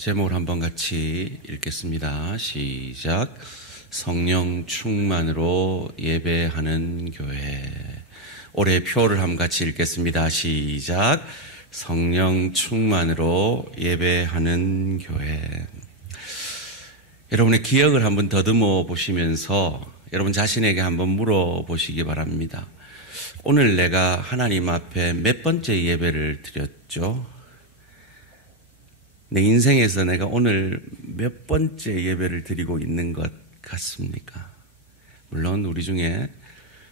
제목을 한번 같이 읽겠습니다. 시작. 성령 충만으로 예배하는 교회. 올해 표를 한번 같이 읽겠습니다. 시작. 성령 충만으로 예배하는 교회. 여러분의 기억을 한번 더듬어 보시면서 여러분 자신에게 한번 물어보시기 바랍니다. 오늘 내가 하나님 앞에 몇 번째 예배를 드렸죠? 내 인생에서 내가 오늘 몇 번째 예배를 드리고 있는 것 같습니까? 물론 우리 중에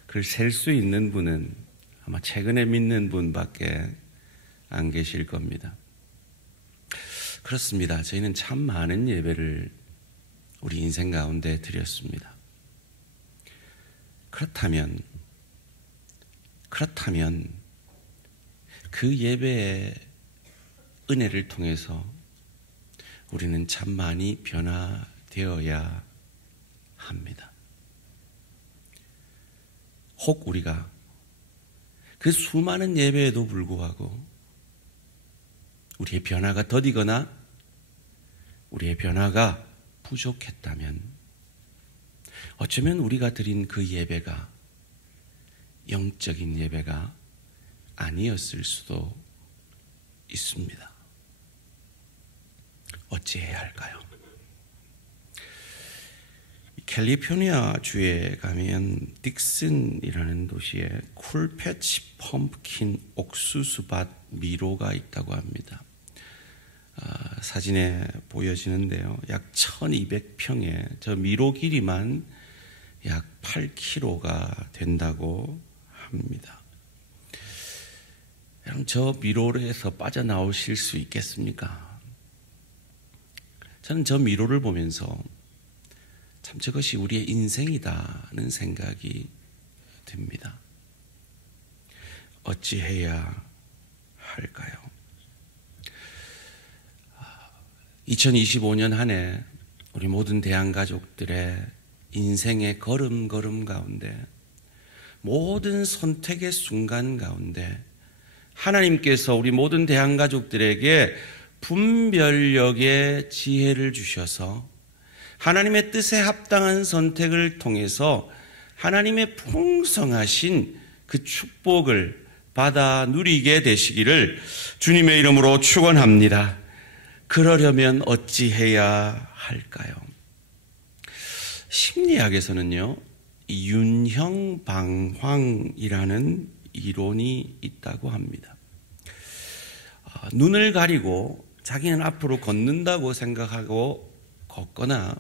그걸 셀 수 있는 분은 아마 최근에 믿는 분밖에 안 계실 겁니다. 그렇습니다. 저희는 참 많은 예배를 우리 인생 가운데 드렸습니다. 그렇다면 그 예배의 은혜를 통해서 우리는 참 많이 변화되어야 합니다. 혹 우리가 그 수많은 예배에도 불구하고 우리의 변화가 더디거나 우리의 변화가 부족했다면 어쩌면 우리가 드린 그 예배가 영적인 예배가 아니었을 수도 있습니다. 어찌해야 할까요? 캘리포니아 주에 가면 딕슨이라는 도시에 쿨패치 펌킨 옥수수밭 미로가 있다고 합니다. 사진에 보여지는데요. 약 1200평에 저 미로 길이만 약 8km가 된다고 합니다. 여러분, 저 미로에서 빠져나오실 수 있겠습니까? 저는 저 미로를 보면서 참 저것이 우리의 인생이다는 생각이 듭니다. 어찌해야 할까요? 2025년 한 해 우리 모든 대한가족들의 인생의 걸음걸음 가운데 모든 선택의 순간 가운데 하나님께서 우리 모든 대한가족들에게 분별력의 지혜를 주셔서 하나님의 뜻에 합당한 선택을 통해서 하나님의 풍성하신 그 축복을 받아 누리게 되시기를 주님의 이름으로 축원합니다. 그러려면 어찌해야 할까요? 심리학에서는요, 윤형방황이라는 이론이 있다고 합니다. 눈을 가리고 자기는 앞으로 걷는다고 생각하고 걷거나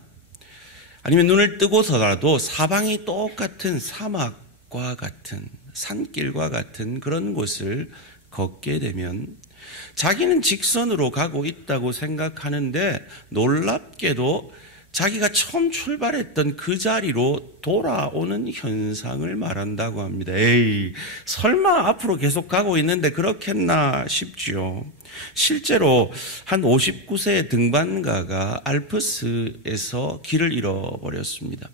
아니면 눈을 뜨고서라도 사방이 똑같은 사막과 같은 산길과 같은 그런 곳을 걷게 되면 자기는 직선으로 가고 있다고 생각하는데 놀랍게도 자기가 처음 출발했던 그 자리로 돌아오는 현상을 말한다고 합니다. 에이, 설마 앞으로 계속 가고 있는데 그렇겠나 싶지요. 실제로 한 59세의 등반가가 알프스에서 길을 잃어버렸습니다.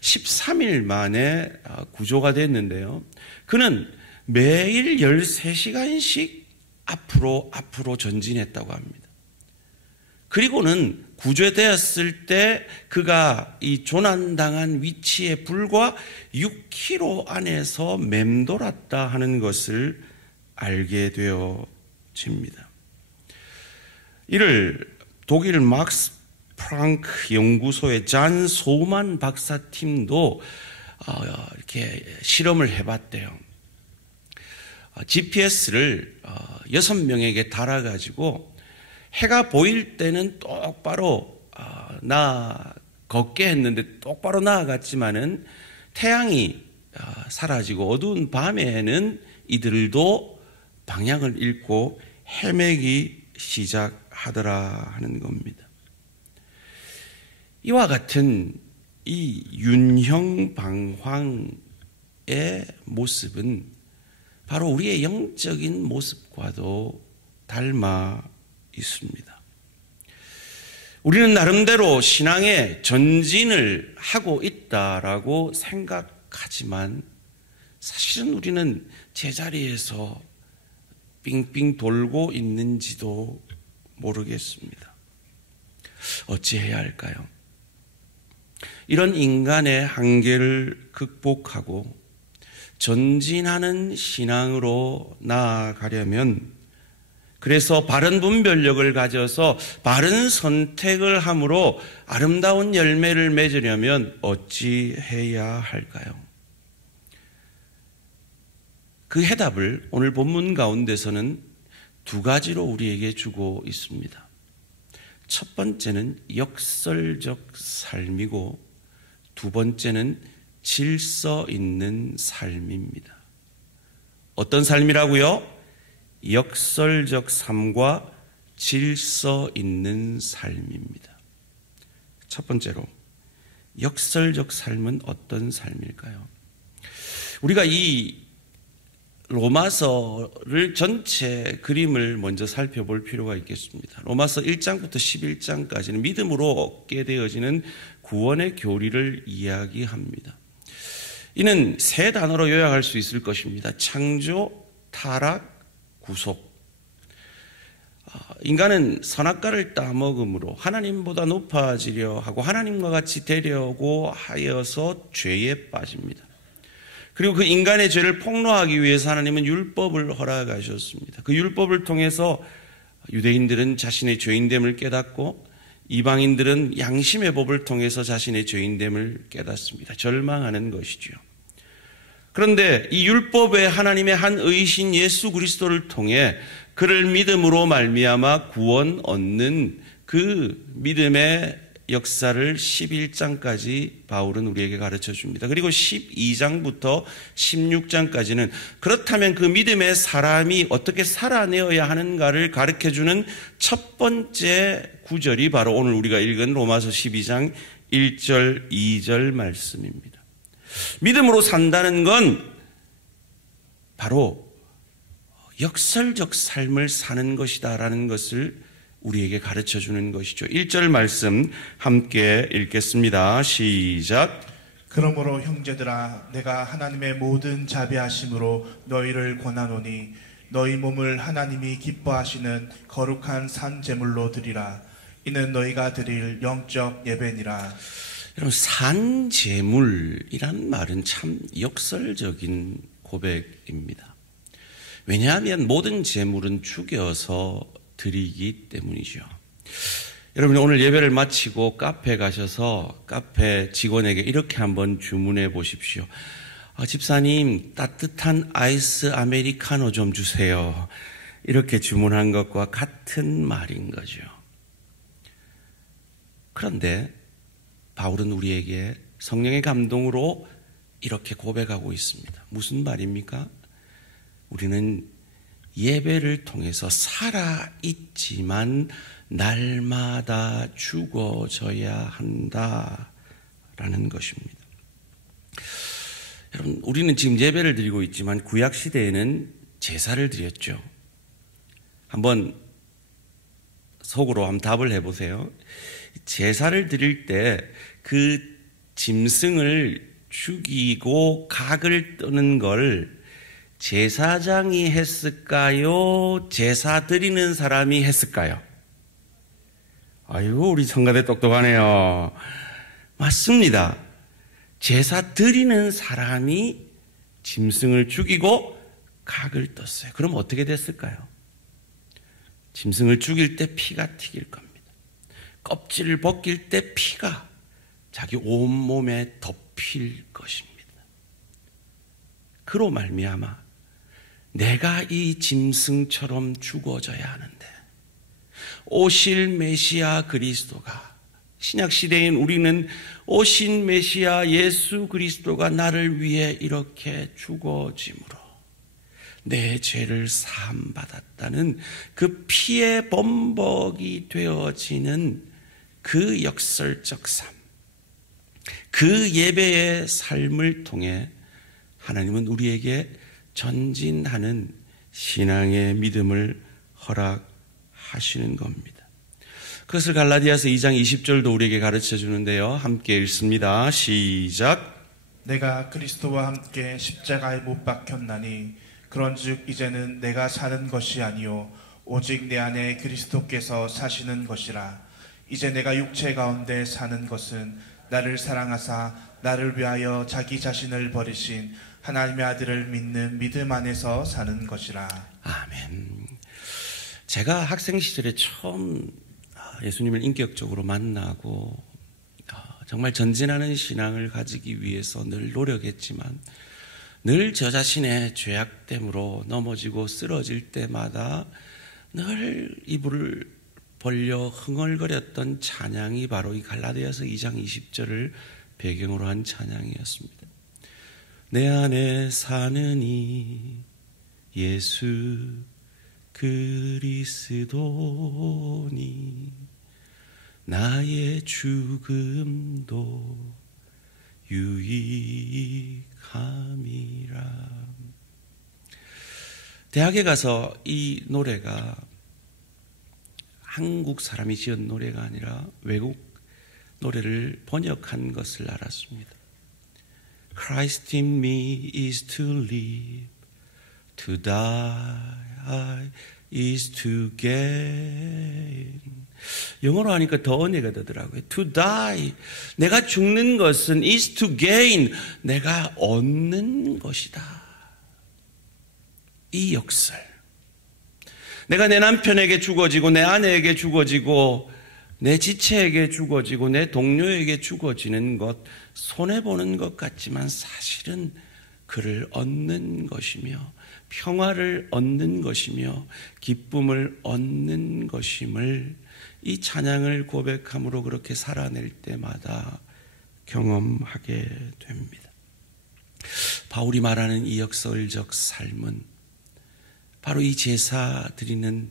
13일 만에 구조가 됐는데요. 그는 매일 13시간씩 앞으로 전진했다고 합니다. 그리고는 구조되었을 때 그가 이 조난당한 위치에 불과 6km 안에서 맴돌았다 하는 것을 알게 되어집니다. 이를 독일 막스 프랑크 연구소의 잔 소만 박사팀도 이렇게 실험을 해봤대요. GPS를 6명에게 달아가지고 해가 보일 때는 똑바로 걷게 했는데 똑바로 나아갔지만은 태양이 사라지고 어두운 밤에는 이들도 방향을 잃고 헤매기 시작하더라 하는 겁니다. 이와 같은 이 윤형방황의 모습은 바로 우리의 영적인 모습과도 닮아 있습니다. 우리는 나름대로 신앙의 전진을 하고 있다라고 생각하지만 사실은 우리는 제자리에서 빙빙 돌고 있는지도 모르겠습니다. 어찌해야 할까요? 이런 인간의 한계를 극복하고 전진하는 신앙으로 나아가려면, 그래서 바른 분별력을 가져서 바른 선택을 함으로 아름다운 열매를 맺으려면 어찌해야 할까요? 그 해답을 오늘 본문 가운데서는 두 가지로 우리에게 주고 있습니다. 첫 번째는 역설적 삶이고 두 번째는 질서 있는 삶입니다. 어떤 삶이라고요? 역설적 삶과 질서 있는 삶입니다. 첫 번째로, 역설적 삶은 어떤 삶일까요? 우리가 이 로마서를 전체 그림을 먼저 살펴볼 필요가 있겠습니다. 로마서 1장부터 11장까지는 믿음으로 얻게 되어지는 구원의 교리를 이야기합니다. 이는 세 단어로 요약할 수 있을 것입니다. 창조, 타락, 구속. 인간은 선악과를 따먹음으로 하나님보다 높아지려 하고 하나님과 같이 되려고 하여서 죄에 빠집니다. 그리고 그 인간의 죄를 폭로하기 위해서 하나님은 율법을 허락하셨습니다. 그 율법을 통해서 유대인들은 자신의 죄인됨을 깨닫고 이방인들은 양심의 법을 통해서 자신의 죄인됨을 깨닫습니다. 절망하는 것이죠. 그런데 이 율법에 하나님의 한 의신 예수 그리스도를 통해 그를 믿음으로 말미암아 구원 얻는 그 믿음의 역사를 11장까지 바울은 우리에게 가르쳐 줍니다. 그리고 12장부터 16장까지는 그렇다면 그 믿음의 사람이 어떻게 살아내어야 하는가를 가르쳐 주는 첫 번째 구절이 바로 오늘 우리가 읽은 로마서 12장 1절, 2절 말씀입니다. 믿음으로 산다는 건 바로 역설적 삶을 사는 것이다라는 것을 우리에게 가르쳐 주는 것이죠. 1절 말씀 함께 읽겠습니다. 시작. 그러므로 형제들아, 내가 하나님의 모든 자비하심으로 너희를 권하노니 너희 몸을 하나님이 기뻐하시는 거룩한 산 제물로 드리라. 이는 너희가 드릴 영적 예배니라. 여러분, 산 제물이란 말은 참 역설적인 고백입니다. 왜냐하면 모든 제물은 죽여서 드리기 때문이죠. 여러분, 오늘 예배를 마치고 카페에 가셔서 카페 직원에게 이렇게 한번 주문해 보십시오. 집사님, 따뜻한 아이스 아메리카노 좀 주세요. 이렇게 주문한 것과 같은 말인 거죠. 그런데 바울은 우리에게 성령의 감동으로 이렇게 고백하고 있습니다. 무슨 말입니까? 우리는 예배를 통해서 살아있지만 날마다 죽어져야 한다라는 것입니다. 여러분, 우리는 지금 예배를 드리고 있지만 구약시대에는 제사를 드렸죠. 한번 속으로 한번 답을 해보세요. 제사를 드릴 때 그 짐승을 죽이고 각을 뜨는 걸 제사장이 했을까요? 제사 드리는 사람이 했을까요? 아이고, 우리 성가대 똑똑하네요. 맞습니다. 제사 드리는 사람이 짐승을 죽이고 각을 떴어요. 그럼 어떻게 됐을까요? 짐승을 죽일 때 피가 튀길 겁니다. 껍질을 벗길 때 피가 자기 온몸에 덮일 것입니다. 그로 말미암아 내가 이 짐승처럼 죽어져야 하는데 오실 메시아 그리스도가, 신약시대인 우리는 오신 메시아 예수 그리스도가 나를 위해 이렇게 죽어짐으로 내 죄를 사함받았다는 그 피의 범벅이 되어지는 그 역설적 삶, 그 예배의 삶을 통해 하나님은 우리에게 전진하는 신앙의 믿음을 허락하시는 겁니다. 그것을 갈라디아서 2장 20절도 우리에게 가르쳐 주는데요. 함께 읽습니다. 시작. 내가 그리스도와 함께 십자가에 못 박혔나니 그런즉 이제는 내가 사는 것이 아니요 오직 내 안에 그리스도께서 사시는 것이라. 이제 내가 육체 가운데 사는 것은 나를 사랑하사 나를 위하여 자기 자신을 버리신 하나님의 아들을 믿는 믿음 안에서 사는 것이라. 아멘. 제가 학생 시절에 처음 예수님을 인격적으로 만나고 정말 전진하는 신앙을 가지기 위해서 늘 노력했지만 늘 저 자신의 죄악됨으로 넘어지고 쓰러질 때마다 늘 이불을 벌려 흥얼거렸던 찬양이 바로 이 갈라디아서 2장 20절을 배경으로 한 찬양이었습니다. 내 안에 사는 이 예수 그리스도니 나의 죽음도 유익함이라. 대학에 가서 이 노래가 한국 사람이 지은 노래가 아니라 외국 노래를 번역한 것을 알았습니다. Christ in me is to live, to die is to gain. 영어로 하니까 더 은혜가 되더라고요. To die, 내가 죽는 것은 is to gain, 내가 얻는 것이다. 이 역설, 내가 내 남편에게 죽어지고 내 아내에게 죽어지고 내 지체에게 죽어지고 내 동료에게 죽어지는 것, 손해보는 것 같지만 사실은 그를 얻는 것이며 평화를 얻는 것이며 기쁨을 얻는 것임을 이 찬양을 고백함으로 그렇게 살아낼 때마다 경험하게 됩니다. 바울이 말하는 이 역설적 삶은 바로 이 제사 드리는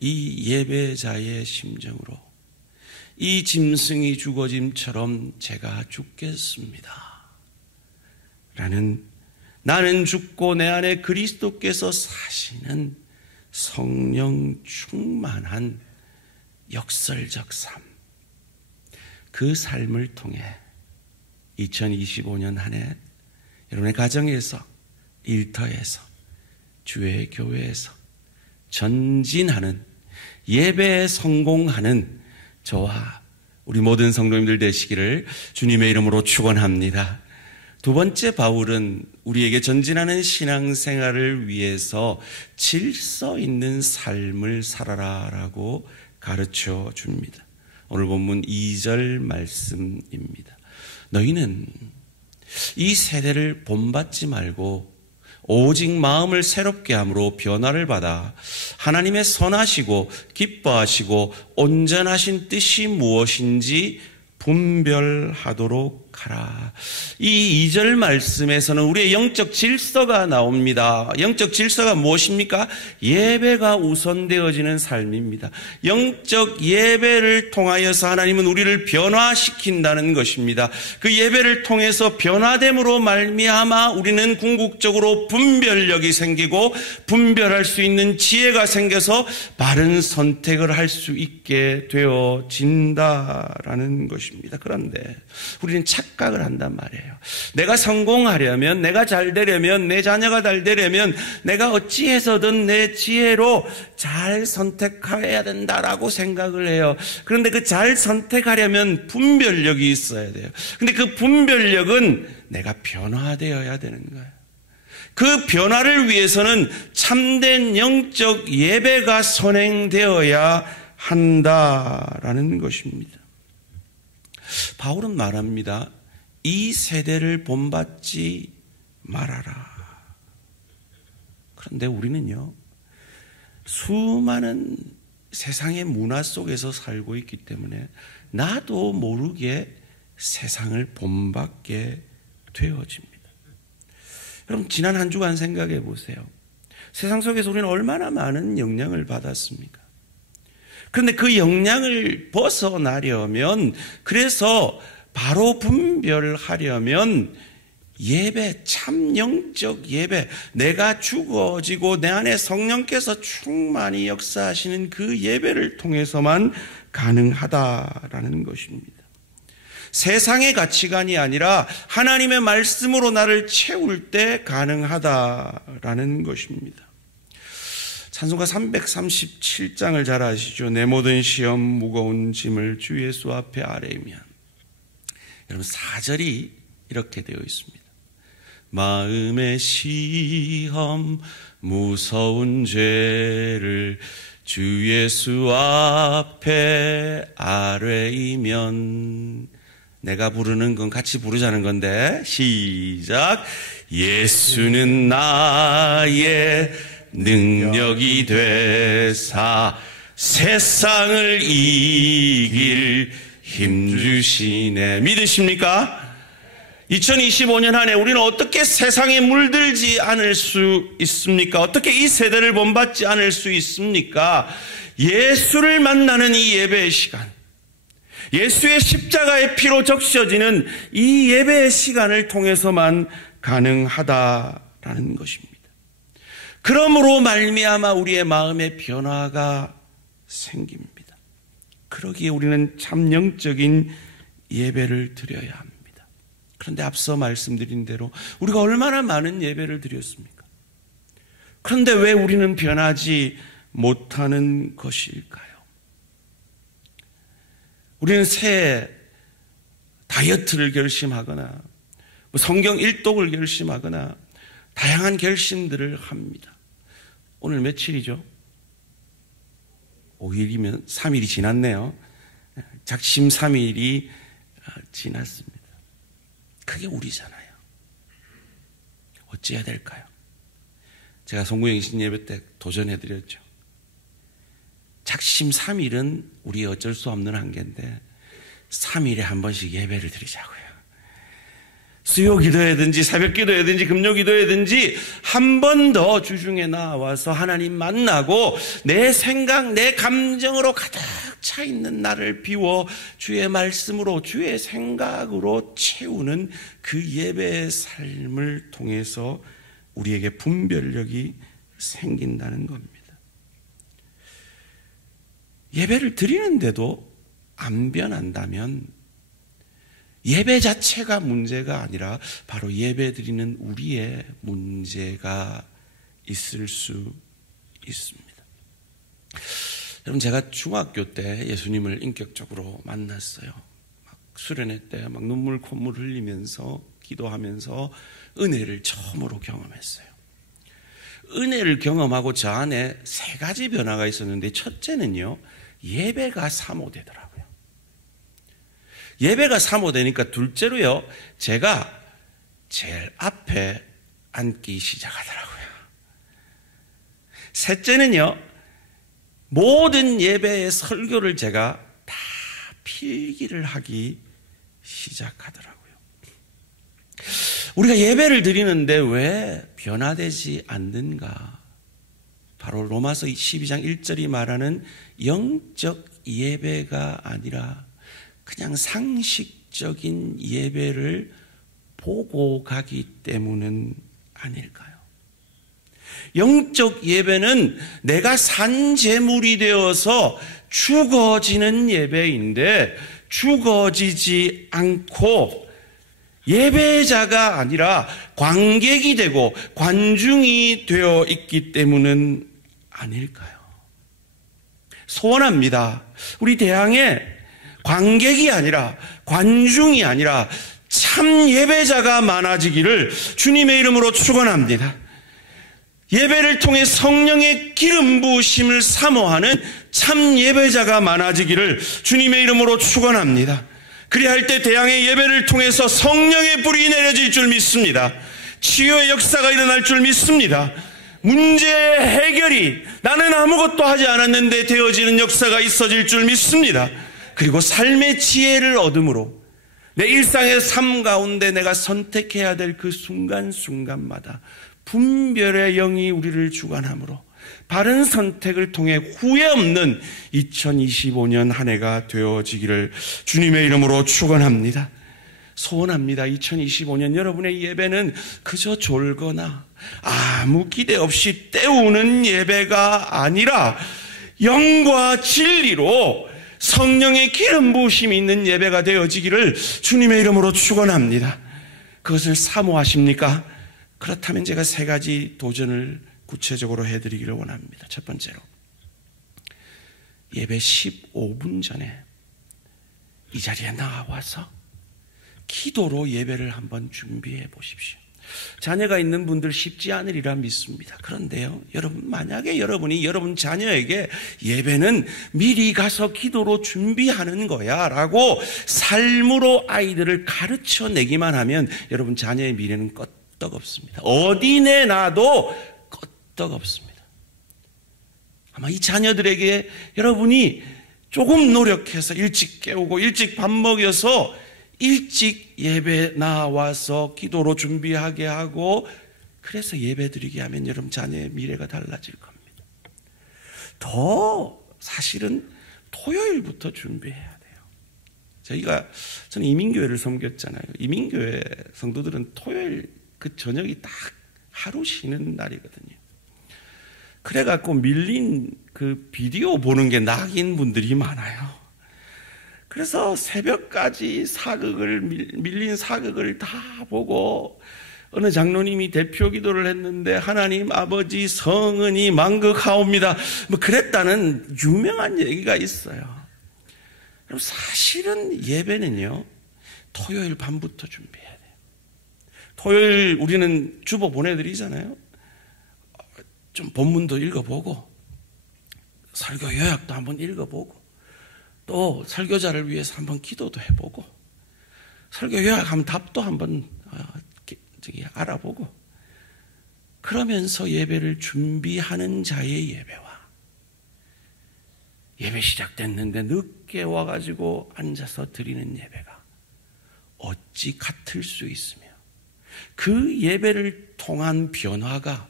이 예배자의 심정으로 이 짐승이 죽어짐처럼 제가 죽겠습니다 라는, 나는 죽고 내 안에 그리스도께서 사시는 성령 충만한 역설적 삶, 그 삶을 통해 2025년 한 해 여러분의 가정에서, 일터에서, 주의 교회에서 전진하는, 예배에 성공하는 저와 우리 모든 성도님들 되시기를 주님의 이름으로 축원합니다. 두 번째, 바울은 우리에게 전진하는 신앙생활을 위해서 질서 있는 삶을 살아라라고 가르쳐 줍니다. 오늘 본문 2절 말씀입니다. 너희는 이 세대를 본받지 말고 오직 마음을 새롭게 함으로 변화를 받아 하나님의 선하시고 기뻐하시고 온전하신 뜻이 무엇인지 분별하도록 하라. 이 2절 말씀에서는 우리의 영적 질서가 나옵니다. 영적 질서가 무엇입니까? 예배가 우선되어지는 삶입니다. 영적 예배를 통하여서 하나님은 우리를 변화시킨다는 것입니다. 그 예배를 통해서 변화됨으로 말미암아 우리는 궁극적으로 분별력이 생기고 분별할 수 있는 지혜가 생겨서 바른 선택을 할 수 있게 되어진다라는 것입니다. 그런데 우리는 착각을 한단 말이에요. 내가 성공하려면, 내가 잘 되려면, 내 자녀가 잘 되려면 내가 어찌해서든 내 지혜로 잘 선택해야 된다라고 생각을 해요. 그런데 그 잘 선택하려면 분별력이 있어야 돼요. 근데 그 분별력은 내가 변화되어야 되는 거예요. 그 변화를 위해서는 참된 영적 예배가 선행되어야 한다라는 것입니다. 바울은 말합니다. 이 세대를 본받지 말아라. 그런데 우리는요, 수많은 세상의 문화 속에서 살고 있기 때문에 나도 모르게 세상을 본받게 되어집니다. 여러분, 지난 한 주간 생각해 보세요. 세상 속에서 우리는 얼마나 많은 영향을 받았습니까? 그런데 그 영향을 벗어나려면, 그래서 바로 분별하려면 예배, 참 영적 예배, 내가 죽어지고 내 안에 성령께서 충만히 역사하시는 그 예배를 통해서만 가능하다라는 것입니다. 세상의 가치관이 아니라 하나님의 말씀으로 나를 채울 때 가능하다라는 것입니다. 찬송가 337장을 잘 아시죠? 내 모든 시험 무거운 짐을 주 예수 앞에 아뢰면. 여러분 4절이 이렇게 되어 있습니다. 마음의 시험 무서운 죄를 주 예수 앞에 아뢰면. 내가 부르는 건 같이 부르자는 건데 시작. 예수는 나의 능력이 되사 세상을 이길 힘 주시네. 믿으십니까? 2025년 한 해 우리는 어떻게 세상에 물들지 않을 수 있습니까? 어떻게 이 세대를 본받지 않을 수 있습니까? 예수를 만나는 이 예배의 시간, 예수의 십자가의 피로 적셔지는 이 예배의 시간을 통해서만 가능하다라는 것입니다. 그러므로 말미암아 우리의 마음의 변화가 생깁니다. 그러기에 우리는 참 영적인 예배를 드려야 합니다. 그런데 앞서 말씀드린 대로 우리가 얼마나 많은 예배를 드렸습니까? 그런데 왜 우리는 변하지 못하는 것일까요? 우리는 새해 다이어트를 결심하거나 성경 일독을 결심하거나 다양한 결심들을 합니다. 오늘 며칠이죠? 5일이면 3일이 지났네요. 작심 3일이 지났습니다. 그게 우리잖아요. 어찌해야 될까요? 제가 송구영신 예배 때 도전해드렸죠. 작심 3일은 우리 어쩔 수 없는 한계인데 3일에 한 번씩 예배를 드리자고요. 수요 기도회든지 새벽 기도회든지 금요 기도회든지 한 번 더 주중에 나와서 하나님 만나고 내 생각, 내 감정으로 가득 차 있는 나를 비워 주의 말씀으로, 주의 생각으로 채우는 그 예배의 삶을 통해서 우리에게 분별력이 생긴다는 겁니다. 예배를 드리는데도 안 변한다면 예배 자체가 문제가 아니라 바로 예배 드리는 우리의 문제가 있을 수 있습니다. 여러분, 제가 중학교 때 예수님을 인격적으로 만났어요. 막 수련회 때 막 눈물 콧물 흘리면서 기도하면서 은혜를 처음으로 경험했어요. 은혜를 경험하고 저 안에 세 가지 변화가 있었는데, 첫째는요, 예배가 사모되더라고요. 예배가 사모되니까 둘째로요, 제가 제일 앞에 앉기 시작하더라고요. 셋째는요, 모든 예배의 설교를 제가 다 필기를 하기 시작하더라고요. 우리가 예배를 드리는데 왜 변화되지 않는가? 바로 로마서 12장 1절이 말하는 영적 예배가 아니라 그냥 상식적인 예배를 보고 가기 때문은 아닐까요? 영적 예배는 내가 산 제물이 되어서 죽어지는 예배인데, 죽어지지 않고 예배자가 아니라 관객이 되고 관중이 되어 있기 때문은 아닐까요? 소원합니다. 우리 대항에 관객이 아니라 관중이 아니라 참 예배자가 많아지기를 주님의 이름으로 축원합니다. 예배를 통해 성령의 기름 부으심을 사모하는 참 예배자가 많아지기를 주님의 이름으로 축원합니다. 그리할 때 대항의 예배를 통해서 성령의 불이 내려질 줄 믿습니다. 치유의 역사가 일어날 줄 믿습니다. 문제의 해결이 나는 아무것도 하지 않았는데 되어지는 역사가 있어질 줄 믿습니다. 그리고 삶의 지혜를 얻음으로 내 일상의 삶 가운데 내가 선택해야 될 그 순간순간마다 분별의 영이 우리를 주관하므로 바른 선택을 통해 후회 없는 2025년 한 해가 되어지기를 주님의 이름으로 축원합니다. 소원합니다. 2025년 여러분의 예배는 그저 졸거나 아무 기대 없이 때우는 예배가 아니라 영과 진리로 성령의 기름 부으심이 있는 예배가 되어지기를 주님의 이름으로 축원합니다. 그것을 사모하십니까? 그렇다면 제가 세 가지 도전을 구체적으로 해드리기를 원합니다. 첫 번째로, 예배 15분 전에 이 자리에 나와서 기도로 예배를 한번 준비해 보십시오. 자녀가 있는 분들 쉽지 않으리라 믿습니다. 그런데요, 여러분, 만약에 여러분이 여러분 자녀에게 예배는 미리 가서 기도로 준비하는 거야 라고 삶으로 아이들을 가르쳐 내기만 하면 여러분 자녀의 미래는 끄떡없습니다. 어디 내놔도 끄떡없습니다. 아마 이 자녀들에게 여러분이 조금 노력해서 일찍 깨우고 일찍 밥 먹여서 일찍 예배 나와서 기도로 준비하게 하고 그래서 예배 드리게 하면 여러분 자녀의 미래가 달라질 겁니다. 더 사실은 토요일부터 준비해야 돼요. 저는 이민교회를 섬겼잖아요. 이민교회 성도들은 토요일 그 저녁이 딱 하루 쉬는 날이거든요. 그래갖고 밀린 그 비디오 보는 게 낙인 분들이 많아요. 그래서 새벽까지 밀린 사극을 다 보고 어느 장로님이 대표 기도를 했는데 하나님 아버지 성은이 만극하옵니다. 뭐 그랬다는 유명한 얘기가 있어요. 그럼 사실은 예배는요, 토요일 밤부터 준비해야 돼요. 토요일 우리는 주보 보내드리잖아요. 좀 본문도 읽어보고 설교 요약도 한번 읽어보고 또 설교자를 위해서 한번 기도도 해보고 설교 요약하면 답도 한번 알아보고 그러면서 예배를 준비하는 자의 예배와 예배 시작됐는데 늦게 와가지고 앉아서 드리는 예배가 어찌 같을 수 있으며 그 예배를 통한 변화가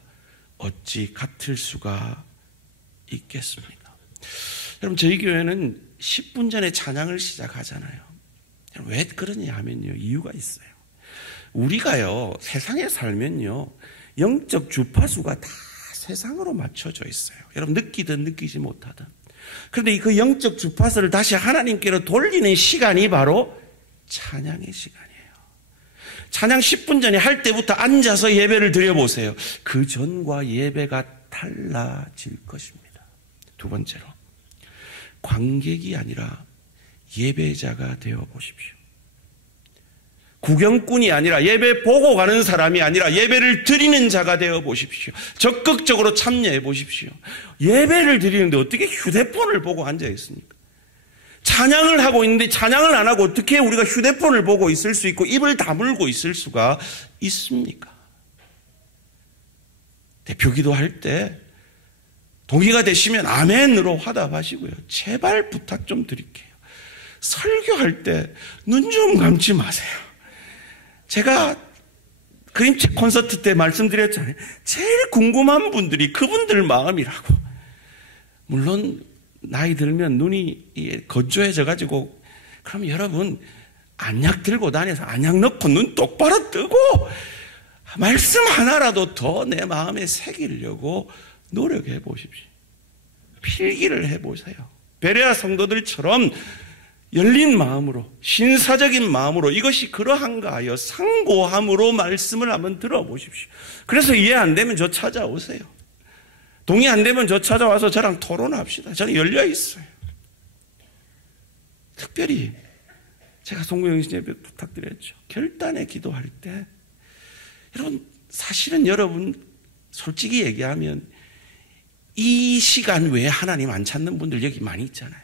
어찌 같을 수가 있겠습니까? 여러분, 저희 교회는 10분 전에 찬양을 시작하잖아요. 왜 그러냐 하면요, 이유가 있어요. 우리가요, 세상에 살면요, 영적 주파수가 다 세상으로 맞춰져 있어요. 여러분, 느끼든 느끼지 못하든. 그런데 그 영적 주파수를 다시 하나님께로 돌리는 시간이 바로 찬양의 시간이에요. 찬양 10분 전에 할 때부터 앉아서 예배를 드려보세요. 그 전과 예배가 달라질 것입니다. 두 번째로, 관객이 아니라 예배자가 되어 보십시오. 구경꾼이 아니라 예배 보고 가는 사람이 아니라 예배를 드리는 자가 되어 보십시오. 적극적으로 참여해 보십시오. 예배를 드리는데 어떻게 휴대폰을 보고 앉아 있습니까? 찬양을 하고 있는데 찬양을 안 하고 어떻게 우리가 휴대폰을 보고 있을 수 있고 입을 다물고 있을 수가 있습니까? 대표 기도할 때 동의가 되시면 아멘으로 화답하시고요. 제발 부탁 좀 드릴게요. 설교할 때 눈 좀 감지 마세요. 제가 그림책 콘서트 때 말씀드렸잖아요. 제일 궁금한 분들이 그분들 마음이라고. 물론 나이 들면 눈이 건조해져 가지고 그럼 여러분 안약 들고 다녀서 안약 넣고 눈 똑바로 뜨고 말씀 하나라도 더 내 마음에 새기려고 노력해 보십시오. 필기를 해보세요. 베레아 성도들처럼 열린 마음으로, 신사적인 마음으로 이것이 그러한가 하여 상고함으로 말씀을 한번 들어보십시오. 그래서 이해 안 되면 저 찾아오세요. 동의 안 되면 저 찾아와서 저랑 토론합시다. 저는 열려 있어요. 특별히 제가 송구영신 예배 부탁드렸죠. 결단에 기도할 때 여러분, 사실은 여러분 솔직히 얘기하면 이 시간 외에 하나님 안 찾는 분들 여기 많이 있잖아요.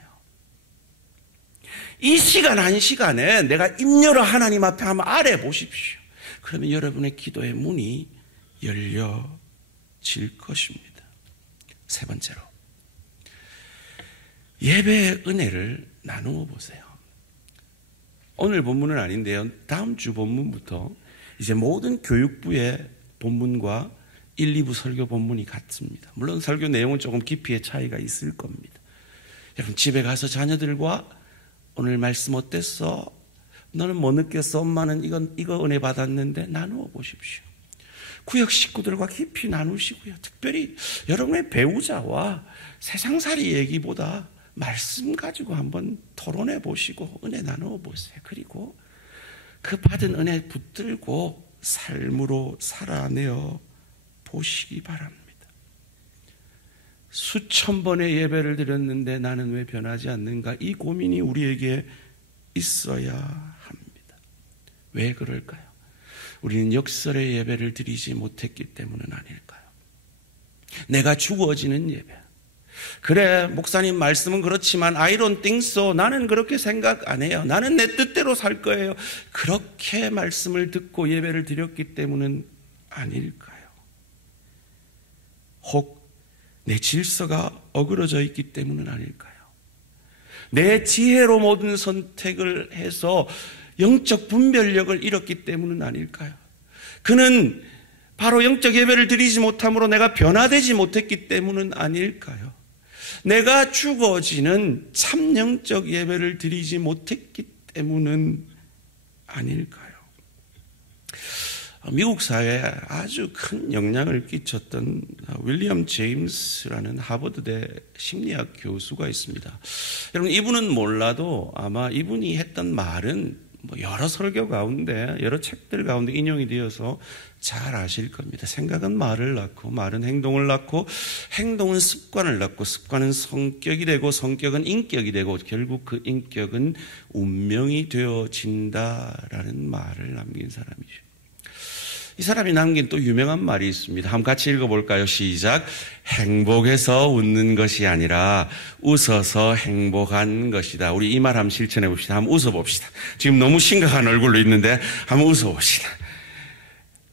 이 시간 한 시간에 내가 입 열어 하나님 앞에 한번 아뢰보십시오. 그러면 여러분의 기도의 문이 열려질 것입니다. 세 번째로, 예배의 은혜를 나누어 보세요. 오늘 본문은 아닌데요, 다음 주 본문부터 이제 모든 교육부의 본문과 1, 2부 설교 본문이 같습니다. 물론 설교 내용은 조금 깊이의 차이가 있을 겁니다. 여러분, 집에 가서 자녀들과 오늘 말씀 어땠어? 너는 뭐 느꼈어? 엄마는 이거 은혜 받았는데 나누어 보십시오. 구역 식구들과 깊이 나누시고요. 특별히 여러분의 배우자와 세상살이 얘기보다 말씀 가지고 한번 토론해 보시고 은혜 나누어 보세요. 그리고 그 받은 은혜 붙들고 삶으로 살아내어 보시기 바랍니다. 수천 번의 예배를 드렸는데 나는 왜 변하지 않는가? 이 고민이 우리에게 있어야 합니다. 왜 그럴까요? 우리는 역설의 예배를 드리지 못했기 때문은 아닐까요? 내가 죽어지는 예배. 그래, 목사님 말씀은 그렇지만 I don't think so. 나는 그렇게 생각 안 해요. 나는 내 뜻대로 살 거예요. 그렇게 말씀을 듣고 예배를 드렸기 때문은 아닐까요? 혹 내 질서가 어그러져 있기 때문은 아닐까요? 내 지혜로 모든 선택을 해서 영적 분별력을 잃었기 때문은 아닐까요? 그는 바로 영적 예배를 드리지 못함으로 내가 변화되지 못했기 때문은 아닐까요? 내가 죽어지는 참 영적 예배를 드리지 못했기 때문은 아닐까요? 미국 사회에 아주 큰 영향을 끼쳤던 윌리엄 제임스라는 하버드대 심리학 교수가 있습니다. 여러분, 이분은 몰라도 아마 이분이 했던 말은 여러 설교 가운데, 여러 책들 가운데 인용이 되어서 잘 아실 겁니다. 생각은 말을 낳고, 말은 행동을 낳고, 행동은 습관을 낳고, 습관은 성격이 되고, 성격은 인격이 되고, 결국 그 인격은 운명이 되어진다라는 말을 남긴 사람이죠. 이 사람이 남긴 또 유명한 말이 있습니다. 한번 같이 읽어볼까요? 시작. 행복해서 웃는 것이 아니라 웃어서 행복한 것이다. 우리 이 말 한번 실천해 봅시다. 한번 웃어봅시다. 지금 너무 심각한 얼굴로 있는데 한번 웃어봅시다.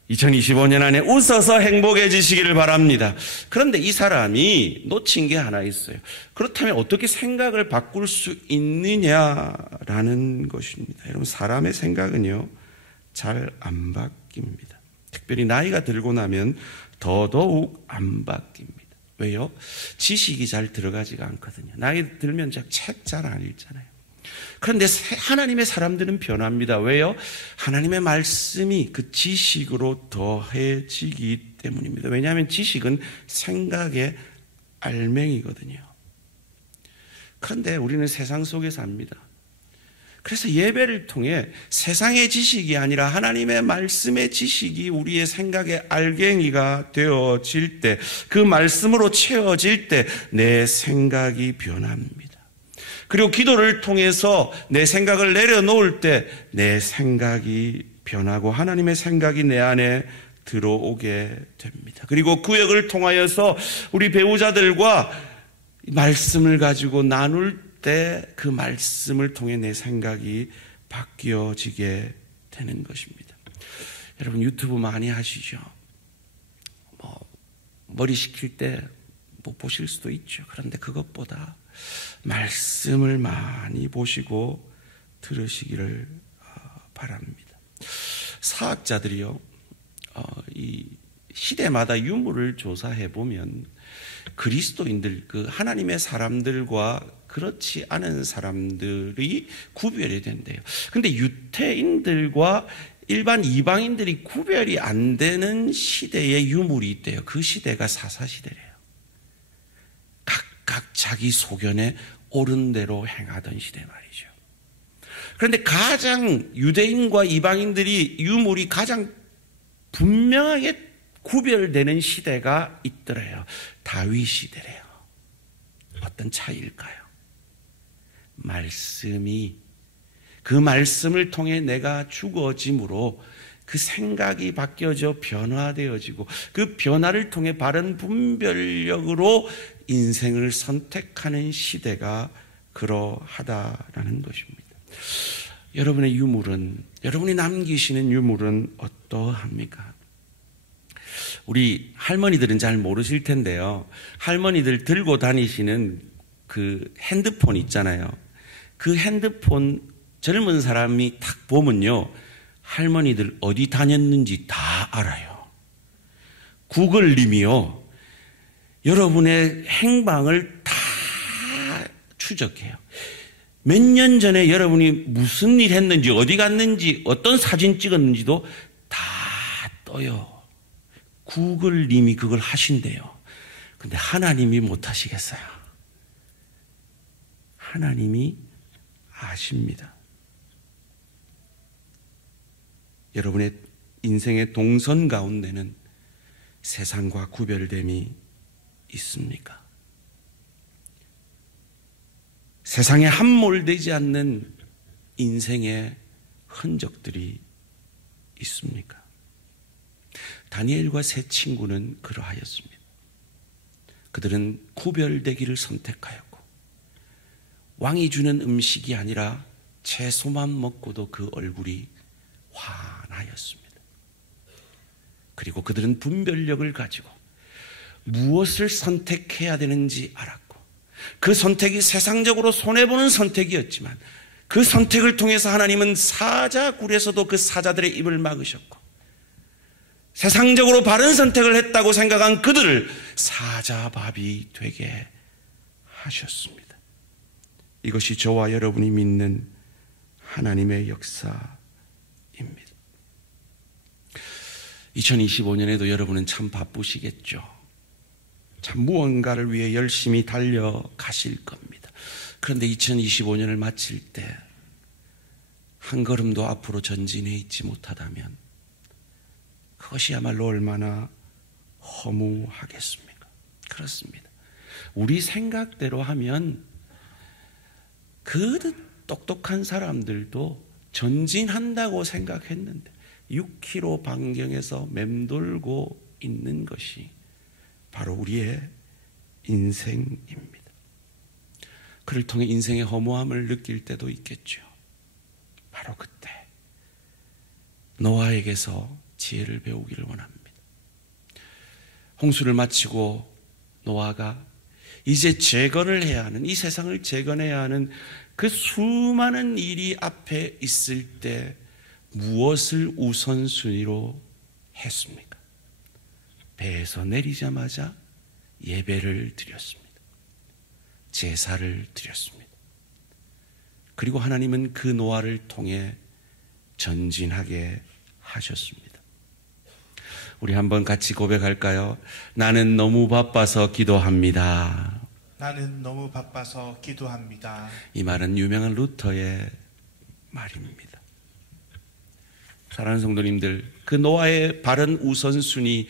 2025년 안에 웃어서 행복해지시기를 바랍니다. 그런데 이 사람이 놓친 게 하나 있어요. 그렇다면 어떻게 생각을 바꿀 수 있느냐라는 것입니다. 여러분, 사람의 생각은요, 잘 안 바뀝니다. 특별히 나이가 들고 나면 더더욱 안 바뀝니다. 왜요? 지식이 잘 들어가지가 않거든요. 나이 들면 책 잘 안 읽잖아요. 그런데 하나님의 사람들은 변합니다. 왜요? 하나님의 말씀이 그 지식으로 더해지기 때문입니다. 왜냐하면 지식은 생각의 알맹이거든요. 그런데 우리는 세상 속에 삽니다. 그래서 예배를 통해 세상의 지식이 아니라 하나님의 말씀의 지식이 우리의 생각의 알갱이가 되어질 때, 그 말씀으로 채워질 때 내 생각이 변합니다. 그리고 기도를 통해서 내 생각을 내려놓을 때 내 생각이 변하고 하나님의 생각이 내 안에 들어오게 됩니다. 그리고 구역을 통하여서 우리 배우자들과 말씀을 가지고 나눌 때 그 말씀을 통해 내 생각이 바뀌어지게 되는 것입니다. 여러분, 유튜브 많이 하시죠? 머리 식힐 때 못 보실 수도 있죠. 그런데 그것보다 말씀을 많이 보시고 들으시기를 바랍니다. 사학자들이요, 이 시대마다 유물을 조사해 보면 그리스도인들, 그 하나님의 사람들과 그렇지 않은 사람들이 구별이 된대요. 근데 유태인들과 일반 이방인들이 구별이 안 되는 시대의 유물이 있대요. 그 시대가 사사시대래요. 각각 자기 소견에 옳은 대로 행하던 시대 말이죠. 그런데 가장 유대인과 이방인들이 유물이 가장 분명하게 구별되는 시대가 있더래요. 다윗 시대래요. 어떤 차이일까요? 말씀이, 그 말씀을 통해 내가 죽어짐으로 그 생각이 바뀌어져 변화되어지고, 그 변화를 통해 바른 분별력으로 인생을 선택하는 시대가 그러하다라는 것입니다. 여러분의 유물은, 여러분이 남기시는 유물은 어떠합니까? 우리 할머니들은 잘 모르실 텐데요, 할머니들 들고 다니시는 그 핸드폰 있잖아요. 그 핸드폰 젊은 사람이 딱 보면요, 할머니들 어디 다녔는지 다 알아요. 구글님이요, 여러분의 행방을 다 추적해요. 몇 년 전에 여러분이 무슨 일 했는지, 어디 갔는지, 어떤 사진 찍었는지도 다 떠요. 구글님이 그걸 하신대요. 근데 하나님이 못 하시겠어요? 하나님이 아십니다. 여러분의 인생의 동선 가운데는 세상과 구별됨이 있습니까? 세상에 함몰되지 않는 인생의 흔적들이 있습니까? 다니엘과 세 친구는 그러하였습니다. 그들은 구별되기를 선택하였고 왕이 주는 음식이 아니라 채소만 먹고도 그 얼굴이 환하였습니다. 그리고 그들은 분별력을 가지고 무엇을 선택해야 되는지 알았고 그 선택이 세상적으로 손해보는 선택이었지만 그 선택을 통해서 하나님은 사자굴에서도 그 사자들의 입을 막으셨고 세상적으로 바른 선택을 했다고 생각한 그들을 사자밥이 되게 하셨습니다. 이것이 저와 여러분이 믿는 하나님의 역사입니다. 2025년에도 여러분은 참 바쁘시겠죠. 참 무언가를 위해 열심히 달려가실 겁니다. 그런데 2025년을 마칠 때 한 걸음도 앞으로 전진해 있지 못하다면 그것이야말로 얼마나 허무하겠습니까? 그렇습니다. 우리 생각대로 하면 그 똑똑한 사람들도 전진한다고 생각했는데 6km 반경에서 맴돌고 있는 것이 바로 우리의 인생입니다. 그를 통해 인생의 허무함을 느낄 때도 있겠죠. 바로 그때 노아에게서 지혜를 배우기를 원합니다. 홍수를 마치고 노아가 이제 재건을 해야 하는, 이 세상을 재건해야 하는 그 수많은 일이 앞에 있을 때 무엇을 우선순위로 했습니까? 배에서 내리자마자 예배를 드렸습니다. 제사를 드렸습니다. 그리고 하나님은 그 노아를 통해 전진하게 하셨습니다. 우리 한번 같이 고백할까요? 나는 너무 바빠서 기도합니다. 나는 너무 바빠서 기도합니다. 이 말은 유명한 루터의 말입니다. 사랑하는 성도님들, 그 노아의 바른 우선순위,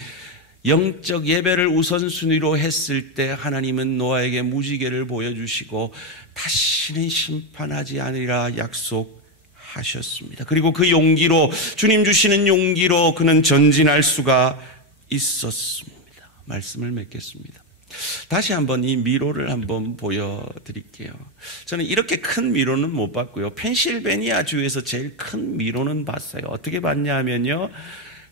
영적 예배를 우선순위로 했을 때 하나님은 노아에게 무지개를 보여주시고 다시는 심판하지 않으리라 약속하셨습니다. 그리고 그 용기로, 주님 주시는 용기로 그는 전진할 수가 있었습니다. 말씀을 맺겠습니다. 다시 한번 이 미로를 한번 보여드릴게요. 저는 이렇게 큰 미로는 못 봤고요. 펜실베니아 주에서 제일 큰 미로는 봤어요. 어떻게 봤냐 하면요,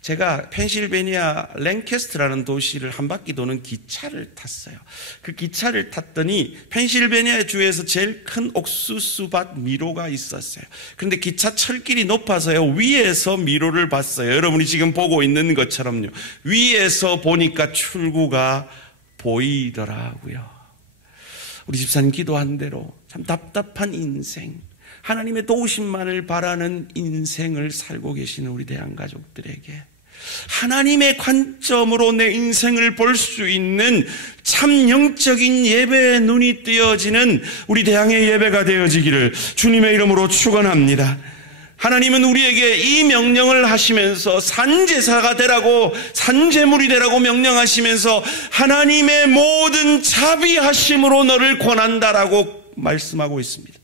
제가 펜실베니아 랭캐스트라는 도시를 한 바퀴 도는 기차를 탔어요. 그 기차를 탔더니 펜실베니아 주에서 제일 큰 옥수수밭 미로가 있었어요. 그런데 기차 철길이 높아서요, 위에서 미로를 봤어요. 여러분이 지금 보고 있는 것처럼요. 위에서 보니까 출구가 보이더라고요. 우리 집사님 기도한 대로 참 답답한 인생, 하나님의 도우심만을 바라는 인생을 살고 계시는 우리 대한가족들에게 하나님의 관점으로 내 인생을 볼 수 있는 참 영적인 예배의 눈이 뜨여지는 우리 대항의 예배가 되어지기를 주님의 이름으로 축원합니다. 하나님은 우리에게 이 명령을 하시면서 산제사가 되라고, 산제물이 되라고 명령하시면서 하나님의 모든 자비하심으로 너를 권한다라고 말씀하고 있습니다.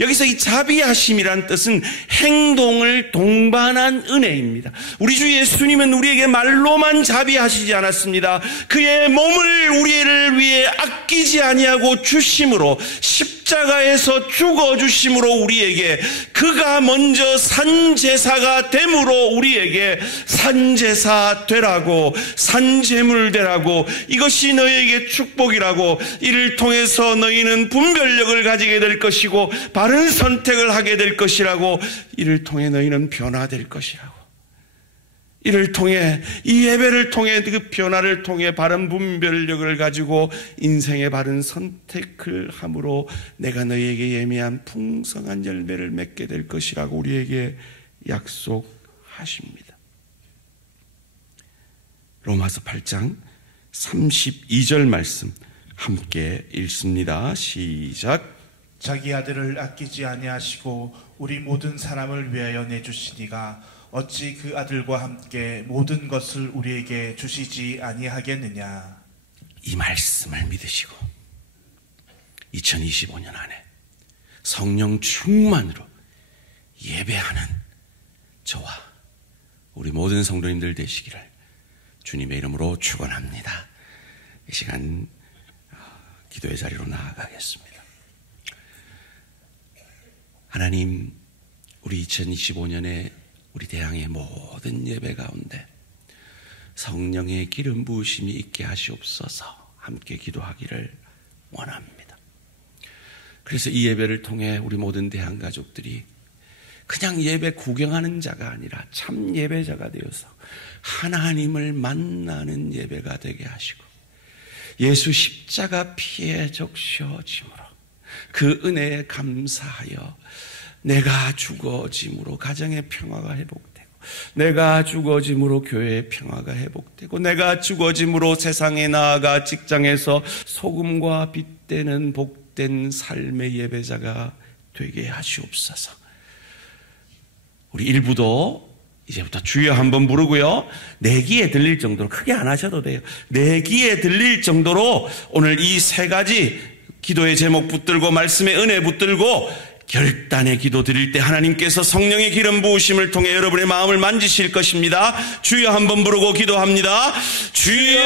여기서 이 자비하심이란 뜻은 행동을 동반한 은혜입니다. 우리 주 예수님은 우리에게 말로만 자비하시지 않았습니다. 그의 몸을 우리를 위해 아끼지 아니하고 주심으로, 십자가에서 죽어주심으로 우리에게, 그가 먼저 산제사가 됨으로 우리에게 산제사 되라고, 산제물 되라고, 이것이 너희에게 축복이라고, 이를 통해서 너희는 분별력을 가지게 될 것이고 바른 선택을 하게 될 것이라고, 이를 통해 너희는 변화될 것이라고, 이를 통해, 이 예배를 통해, 그 변화를 통해 바른 분별력을 가지고 인생의 바른 선택을 함으로 내가 너희에게 예미한 풍성한 열매를 맺게 될 것이라고 우리에게 약속하십니다. 로마서 8장 32절 말씀 함께 읽습니다. 시작. 자기 아들을 아끼지 아니하시고 우리 모든 사람을 위하여 내주시니가 어찌 그 아들과 함께 모든 것을 우리에게 주시지 아니하겠느냐. 이 말씀을 믿으시고 2025년 안에 성령 충만으로 예배하는 저와 우리 모든 성도님들 되시기를 주님의 이름으로 축원합니다. 이 시간 기도의 자리로 나아가겠습니다. 하나님, 우리 2025년에 우리 대항의 모든 예배 가운데 성령의 기름 부으심이 있게 하시옵소서. 함께 기도하기를 원합니다. 그래서 이 예배를 통해 우리 모든 대항 가족들이 그냥 예배 구경하는 자가 아니라 참 예배자가 되어서 하나님을 만나는 예배가 되게 하시고 예수 십자가 피에 적셔짐으로 그 은혜에 감사하여 내가 죽어짐으로 가정의 평화가 회복되고 내가 죽어짐으로 교회의 평화가 회복되고 내가 죽어짐으로 세상에 나아가 직장에서 소금과 빛 되는 복된 삶의 예배자가 되게 하시옵소서. 우리 일부도 이제부터 주여 한번 부르고요. 내 귀에 들릴 정도로 크게 안 하셔도 돼요. 내 귀에 들릴 정도로 오늘 이 세 가지 기도의 제목 붙들고 말씀의 은혜 붙들고 결단의 기도 드릴 때 하나님께서 성령의 기름 부으심을 통해 여러분의 마음을 만지실 것입니다. 주여 한번 부르고 기도합니다. 주여